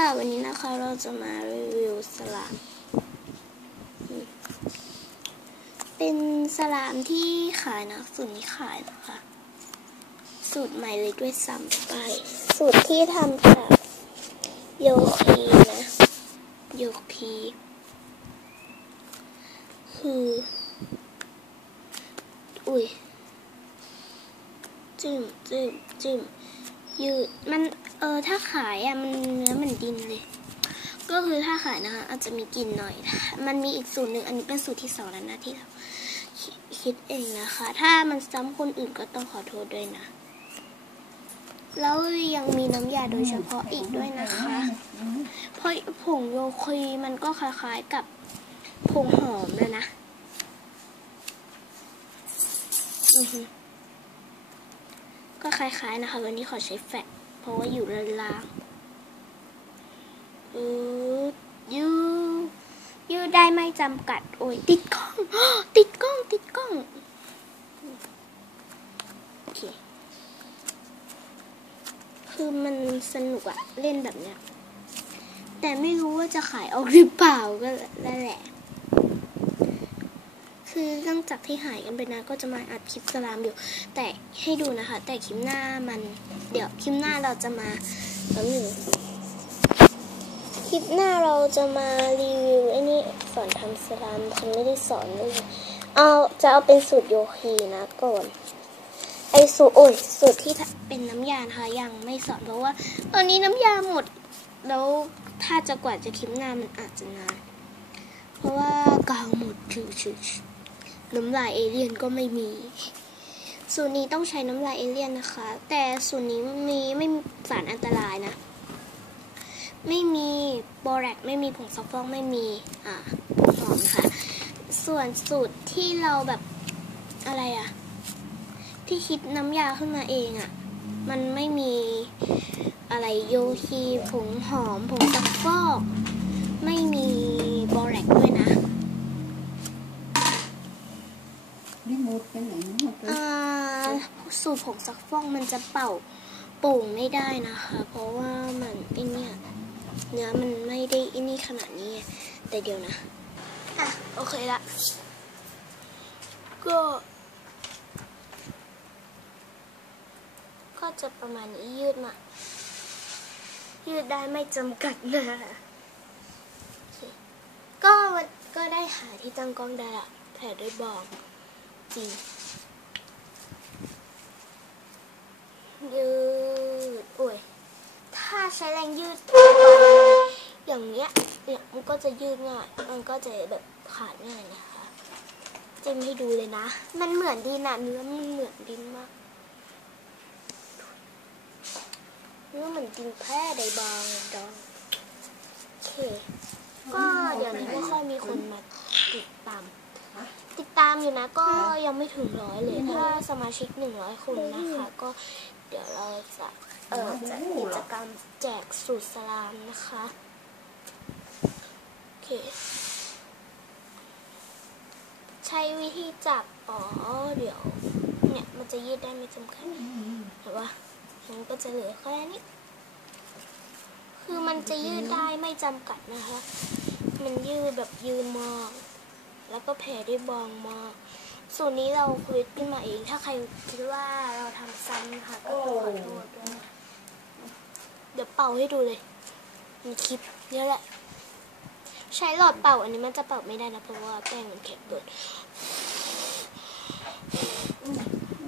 ค่ะ วันนี้นะคะเราจะมารีวิวสลาม เป็นสลามที่ขายนะสูตรนี้ขายนะคะ สูตรใหม่เลยด้วยซ้ำไป สูตรที่ทำจากโยคีนะโยคี คือ อุ้ยจิ้มจิ้มจิ้ม ยืดมันเออถ้าขายอะมันเนื้อเหมือนดินเลย ก็คือถ้าขายนะคะอาจจะมีกลิ่นหน่อย มันมีอีกสูตรหนึ่งอันนี้เป็นสูตรที่สองแล้วนะที่เราคิดเองนะคะ ถ้ามันซ้ำคนอื่นก็ต้องขอโทษด้วยนะ แล้วยังมีน้ำยาโดยเฉพาะอีกด้วยนะคะ เพราะผงโยคีมันก็คล้ายๆกับผงหอมเลยนะ อือฮึ ก็คล้ายๆนะคะ วันนี้ขอใช้แฟตเพราะว่าอยู่ด้านล่างอือยืดยืดได้ไม่จำกัด โอ้ยติดกล้อง ติดกล้อง ติดกล้อง โอเค คือมันสนุกอะเล่นแบบเนี้ย แต่ไม่รู้ว่าจะขายออกหรือเปล่าก็นั่นแหละ คือหลังจากที่หายกันไปนานก็จะมาอัดคลิปสลามอยู่ แต่ให้ดูนะคะ แต่คลิปหน้ามัน เดี๋ยวคลิปหน้าเราจะมาแป๊บหนึ่งคลิปหน้าเราจะมารีวิวไอ้นี่สอนทำสลามฉันไม่ได้สอนเลยเอาจะเอาเป็นสูตรโยคีนะก่อนไอสูตรโอ้ยสูตรที่เป็นน้ำยานะคะยังไม่สอนเพราะว่า ตอนนี้น้ำยาหมดแล้วถ้าจะกว่าจะคลิปหน้ามันอาจจะนานเพราะว่ากาวหมดชื่อชื่อ น้ำลายเอเลี่ยนก็ไม่มี สูตรนี้ต้องใช้น้ำลายเอเลี่ยนนะคะ แต่สูตรนี้มีไม่มีสารอันตรายนะ ไม่มีโบอแรกไม่มีผงซักฟอกไม่มีอ่าหอมค่ะ ส่วนสูตรที่เราแบบอะไรอะที่คิดน้ำยาขึ้นมาเองอะมันไม่มีอะไรโยคีผงหอมผงซักฟอก ไม่มีบอแรกด้วยนะ ดไปไหนหมดไปอ่าสูตรผงซักฟอกมันจะเป่าโป่งไม่ได้นะคะ เพราะว่ามันไอเนี่ยเนื้อมันไม่ได้ไอนี่ขนาดนี้ แต่เดี๋ยวนะ อะ โอเคละ ก็ ก็จะประมาณนี้ยืดมา ยืดได้ไม่จำกัดนะก็วันก็ได้หาที่ตั้งกล้องได้ละแผลด้วยบอก ริงยืดโอ้ย ถ้าใช้แรงยืด อย่างเงี้ยเนี่ยมันก็จะยืดง่าย มันก็จะแบบขาดง่ายนะคะจะให้ดูเลยนะ มันเหมือนดินอะเนื้อมันเหมือนดินมาก เนื้อเหมือนดินแพร่ใดบางดองโอเค ก็เดี๋ยวนี้ไม่ค่อยมีคนมาติดตาม ติดตามอยู่ นะ ก็ยังไม่ถึงร้อยเลย ถ้าสมาชิกหนึ่งร้อยคนนะคะ ก็เดี๋ยวเราจะเอ่อจัดกิจกรรมแจกสูตรสลามนะคะโอเคใช้วิธีจับอ๋อเดี๋ยว เนี่ยมันจะยืดได้ไม่จำกัดเห็นปะมันก็จะเหลือแค่นี้คือมันจะยืดได้ไม่จำกัดนะคะ มันยืดแบบยืนมาก แล้วก็แผ่ได้บางมากส่วนนี้เราคุยขึ้นมาเอง ถ้าใครคิดว่าเราทำซ้ำนะคะก็ต้องขอโทษด้วยนะเดี๋ยวเป่าให้ดูเลย มีคลิปเยอะแหละ ใช้หลอดเป่าอันนี้มันจะเป่าไม่ได้นะ เพราะว่าแป้งมันแข็งเกิน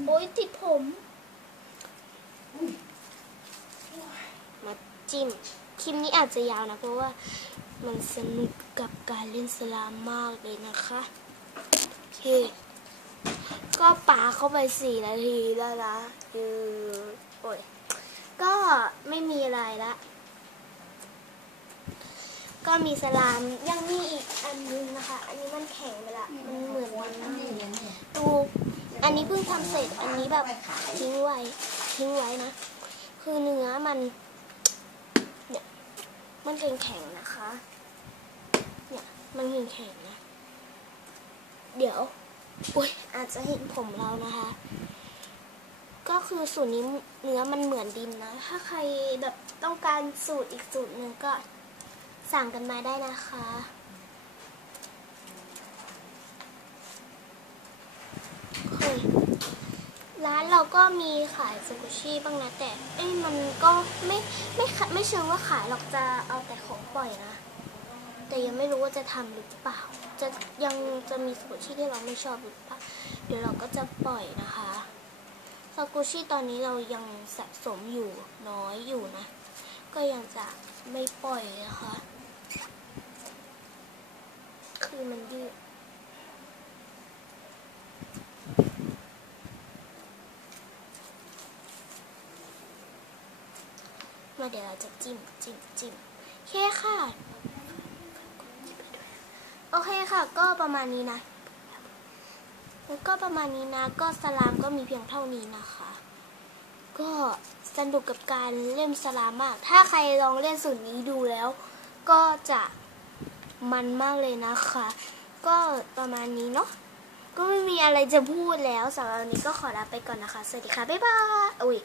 โอ้ยติดผม มาจิ้ม คลิปนี้อาจจะยาวนะ เพราะว่า มันสนุกกับการเล่นสลามมากเลยนะคะโอเคก็ปาเข้าไปสี่นาทีแล้วนะยือโอ้ยก็ไม่มีอะไรละ ก็มีสลามยังมีอีกอันนึงนะคะ อันนี้มันแข็งไปละมันเหมือนมันมากดูอันนี้เพิ่งทำเสร็จอันนี้แบบทิ้งไว้ทิ้งไว้นะ คือเนื้อมัน มันแข็งๆนะคะ เนี่ย มันแข็งๆนะ เดี๋ยว อุ้ยอาจจะเห็นผมเรานะคะ ก็คือสูตรนี้เนื้อมันเหมือนดินนะ ถ้าใครแบบต้องการสูตรอีกสูตรหนึ่งก็สั่งกันมาได้นะคะเฮ้ย ร้านเราก็มีขายสกุชี่บ้างนะแต่เอ้ยมันก็ไม่ไม่ไม่เชิงว่าขายหรอกจะเอาแต่ของปล่อยนะ แต่ยังไม่รู้ว่าจะทำหรือเปล่า จะยังจะมีสกุชี่ที่เราไม่ชอบหรือเปล่าเดี๋ยวเราก็จะปล่อยนะคะสกุชี่ตอนนี้เรายังสะสมอยู่น้อยอยู่นะ ก็ยังจะไม่ปล่อยนะคะ คือมันยืด เดี๋ยวเราจะจิ้มจิ้มจิ้มโอเคค่ะ โอเคค่ะ ก็ประมาณนี้นะแล้วก็ประมาณนี้นะ ก็สลามก็มีเพียงเท่านี้นะคะ ก็สนุกกับการเล่นสลามมาก ถ้าใครลองเล่นสูตรนี้ดูแล้ว ก็จะมันมากเลยนะคะ ก็ประมาณนี้เนาะ ก็ไม่มีอะไรจะพูดแล้วสำหรับวันนี้ก็ขอลาไปก่อนนะคะ สวัสดีค่ะ บ๊ายบายอุ้ย